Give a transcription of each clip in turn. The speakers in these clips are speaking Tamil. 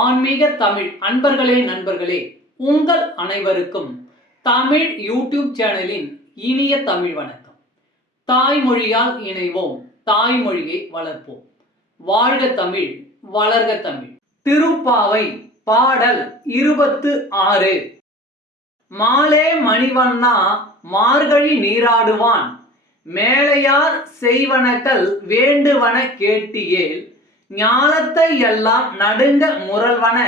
ஆன்மீக தமிழ் அன்பர்களே நண்பர்களே, உங்கள் அனைவருக்கும் தமிழ் யூடியூப் சேனலின் இனிய தமிழ் வணக்கம். தாய்மொழியால் இணைவோம், தாய்மொழியை வளர்ப்போம். வாழ்க தமிழ், வளர்க தமிழ். திருப்பாவை பாடல் 26. மாலே மணிவண்ணா மார்கழி நீராடுவான், மேலையார் செய்வனக்கள் வேண்டுவன கேட்டியேல், ஞாலத்தை எல்லாம் நடுங்க முரல்வன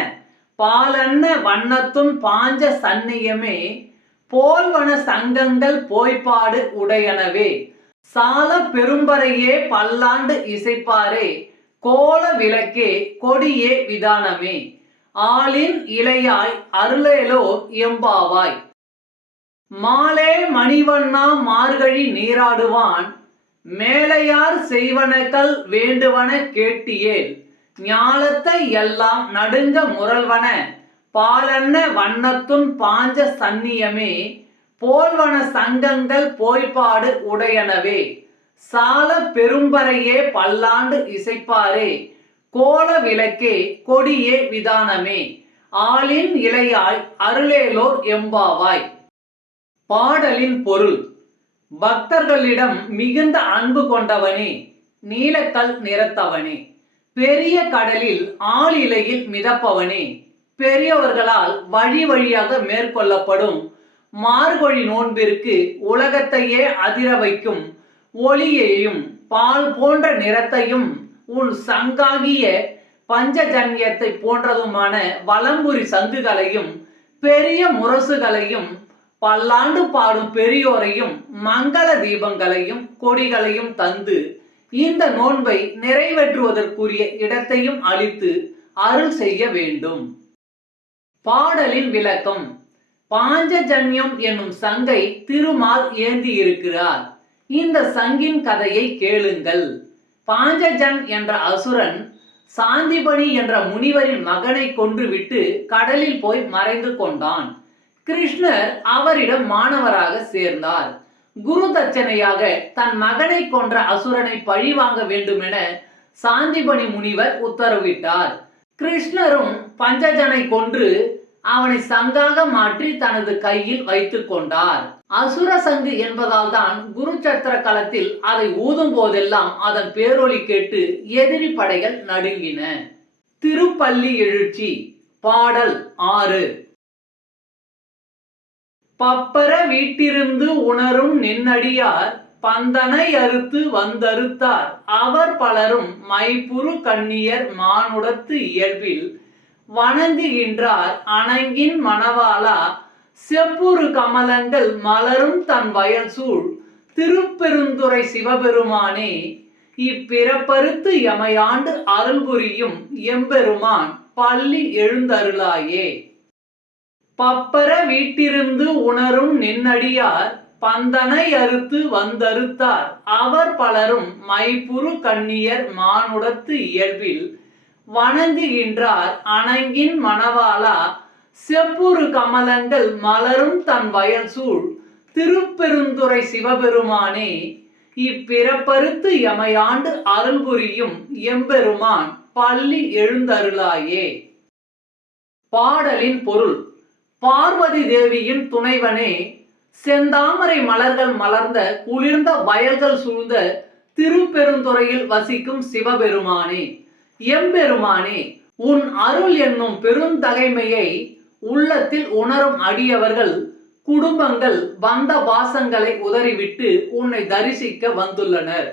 பாலன்ன வண்ணத்துன் பாஞ்ச சந்நியமே, போல்வன சங்கங்கள் போய்ப்பாடு உடையனவே, சால பெரும்பறையே பல்லாண்டு இசைப்பாரே, கோல விளக்கே கொடியே விதானமே, ஆலின் இலையாய் அருளேலோ எம்பாவாய். மாலே மணிவண்ணா மார்கழி நீராடுவான், மேலையார் செய்வனக்கள் வேண்டுவன கேட்டியேல், ஞாலத்தை எல்லாம் நடுங்க முரல்வன பாலன்ன வண்ணத்துன் பாஞ்ச சந்நியமே, போல்வன சங்கங்கள் போய்ப்பாடு உடையனவே, சால பெரும்பறையே பல்லாண்டு இசைப்பாரே, கோல விளக்கே கொடியே விதானமே, ஆலின் இலையாய் அருளேலோர் எம்பாவாய். பாடலின் பொருள்: பக்தர்களிடம் மிகுந்த அன்பு கொண்டவனே, நீலக்கல் நிறத்தவனே, பெரிய கடலில் ஆளிலையில் மிதப்பவனே, பெரியவர்களால் வழி வழியாக மேற்கொள்ளப்படும் மார்கழி நோன்பிற்கு உலகத்தையே அதிர வைக்கும் ஒளியையும் பால் போன்ற நிறத்தையும் உன் சங்காகிய பஞ்சஜன்யத்தை போன்றதுமான வலம்புரி சங்குகளையும் பெரிய முரசுகளையும் பல்லாண்டு பாடும் பெரியோரையும் மங்கள தீபங்களையும் கொடிகளையும் தந்து இந்த நோன்பை நிறைவேற்றுவதற்குரிய இடத்தையும் அளித்து அருள் செய்ய வேண்டும். பாடலின் விளக்கம்: பாஞ்சஜன்யம் என்னும் சங்கை திருமால் ஏந்தி இருக்கிறார். இந்த சங்கின் கதையை கேளுங்கள். பாஞ்சஜன் என்ற அசுரன் சாந்திபனி என்ற முனிவரின் மகனை கொன்றுவிட்டு கடலில் போய் மறைந்து கொண்டான். கிருஷ்ணர் அவரிடம் மாணவராக சேர்ந்தார். குரு தட்சணையாக தன் மகனை கொன்ற அசுரனை பழி வாங்க வேண்டுமென சாந்திபனி முனிவர் உத்தரவிட்டார். கிருஷ்ணரும் பஞ்சஜனை கொன்று அவனை சங்காக மாற்றி தனது கையில் வைத்துக் கொண்டார். அசுர சங்கு என்பதால் தான் குருச்சத்திர களத்தில் அதை ஊதும் போதெல்லாம் அதன் பேரொலி கேட்டு எதிரி படைகள் நடுங்கின. திருப்பள்ளி எழுச்சி. பாடல் 6. பப்பர வீட்டிருந்து உணரும் நின்னடியார், பந்தனை அறுத்து வந்தறுத்தார் அவர் பலரும், மைப்புறு கண்ணியர் மானுடத்து இயல்பில் வணங்குகின்றார் அணங்கின் மணவாளா, செப்புறு கமலங்கள் மலரும் தன் வயல் சூழ் திருப்பெருந்துறை சிவபெருமானே, இப்பிறப்பறுத்து எமையாண்டு அருள் புரியும் எம்பெருமான் பள்ளி எழுந்தருளாயே. பப்பர வீட்டிருந்து உணரும் நின்னடியார், பந்தனை அறுத்து வந்தறுத்தார் அவர் பலரும், மைப்புறு கண்ணியர் மானுடத்து இயல்பில் வணங்குகின்றார் அணங்கின் மணவாளா, செப்புறு கமலங்கள் மலரும் தன் வயல் சூழ் திருப்பெருந்துறை சிவபெருமானே, இப்பிறப்பறுத்து எமையாண்டு அருள் புரியும் எம்பெருமான் பள்ளி எழுந்தருளாயே. பாடலின் பொருள்: பார்வதி தேவியின் துணைவனே, செந்தாமரை மலர்கள் மலர்ந்த குளிர்ந்த வயல்கள் சூழ்ந்த திருப்பெருந்துறையில் வசிக்கும் சிவபெருமானே, எம்பெருமானே, உன் அருள் என்னும் பெருந்தகைமையை உள்ளத்தில் உணரும் அடியவர்கள் குடும்பங்கள் பந்த பாசங்களை உதறிவிட்டு உன்னை தரிசிக்க வந்துள்ளனர்.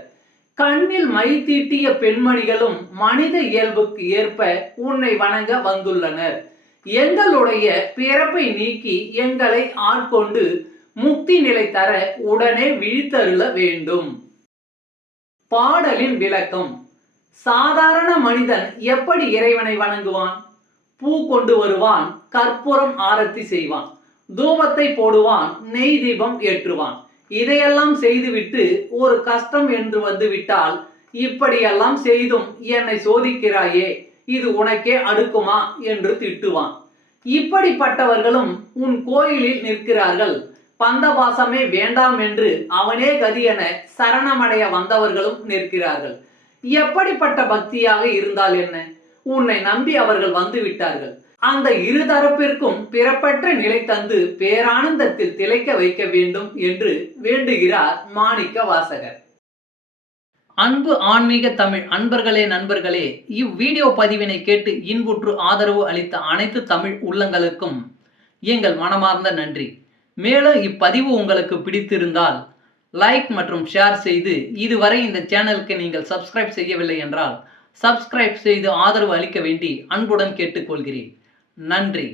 கண்ணில் மை தீட்டிய பெண்மணிகளும் மனித இயல்புக்கு ஏற்ப உன்னை வணங்க வந்துள்ளனர். எங்களுடைய பிறப்பை நீக்கி எங்களை ஆட்கொண்டு முக்தி நிலை தர உடனே விழித்தருள வேண்டும். பாடலின் விளக்கம்: சாதாரண மனிதன் எப்படி இறைவனை வணங்குவான்? பூ கொண்டு வருவான், கற்பூரம் ஆரத்தி செய்வான், தூபத்தை போடுவான், நெய் தீபம் ஏற்றுவான். இதையெல்லாம் செய்துவிட்டு ஒரு கஷ்டம் என்று வந்துவிட்டால், இப்படியெல்லாம் செய்தும் என்னை சோதிக்கிறாயே, இது உனக்கே அடுக்குமா என்று திட்டுவான். இப்படிப்பட்டவர்களும் உன் கோயிலில் நிற்கிறார்கள். பந்தபாசமே வேண்டாம் என்று அவனே கதி என சரணமடைய வந்தவர்களும் நிற்கிறார்கள். எப்படிப்பட்ட பக்தியாக இருந்தால் என்ன? உன்னை நம்பி அவர்கள் வந்து விட்டார்கள். அந்த இருதரப்பிற்கும் பிறப்பற்ற நிலை தந்து பேரானந்தத்தில் திளைக்க வைக்க வேண்டும் என்று வேண்டுகிறார் மாணிக்க வாசகர். அன்பு ஆன்மீக தமிழ் அன்பர்களே, நண்பர்களே, இவ்வீடியோ பதிவினை கேட்டு இன்புற்று ஆதரவு அளித்த அனைத்து தமிழ் உள்ளங்களுக்கும் எங்கள் மனமார்ந்த நன்றி. மேலும் இப்பதிவு உங்களுக்கு பிடித்திருந்தால் லைக் மற்றும் ஷேர் செய்து, இதுவரை இந்த சேனலுக்கு நீங்கள் சப்ஸ்கிரைப் செய்யவில்லை என்றால் சப்ஸ்கிரைப் செய்து ஆதரவு அளிக்க வேண்டி அன்புடன் கேட்டுக்கொள்கிறேன். நன்றி.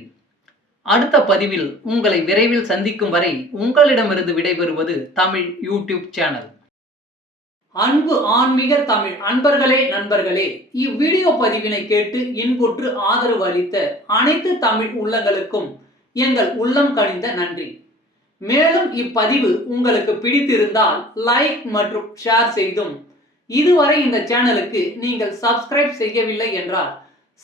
அடுத்த பதிவில் உங்களை விரைவில் சந்திக்கும் வரை உங்களிடமிருந்து விடைபெறுவது தமிழ் யூடியூப் சேனல். அன்பு ஆன்மீக தமிழ் அன்பர்களே, நண்பர்களே, இவ்வீடியோ பதிவினை கேட்டு இன்புற்று ஆதரவு அளித்த அனைத்து தமிழ் உள்ளங்களுக்கும் எங்கள் உள்ளம் கனிந்த நன்றி. மேலும் இப்பதிவு உங்களுக்கு பிடித்திருந்தால் லைக் மற்றும் ஷேர் செய்தும், இதுவரை இந்த சேனலுக்கு நீங்கள் சப்ஸ்கிரைப் செய்யவில்லை என்றால்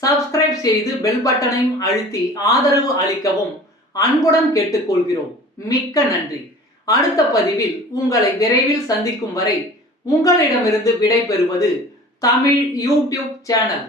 சப்ஸ்கிரைப் செய்து பெல் பட்டனையும் அழுத்தி ஆதரவு அளிக்கவும் அன்புடன் கேட்டுக்கொள்கிறோம். மிக்க நன்றி. அடுத்த பதிவில் உங்களை விரைவில் சந்திக்கும் வரை உங்களிடமிருந்து விடை பெறுவது தமிழ் யூடியூப் சேனல்.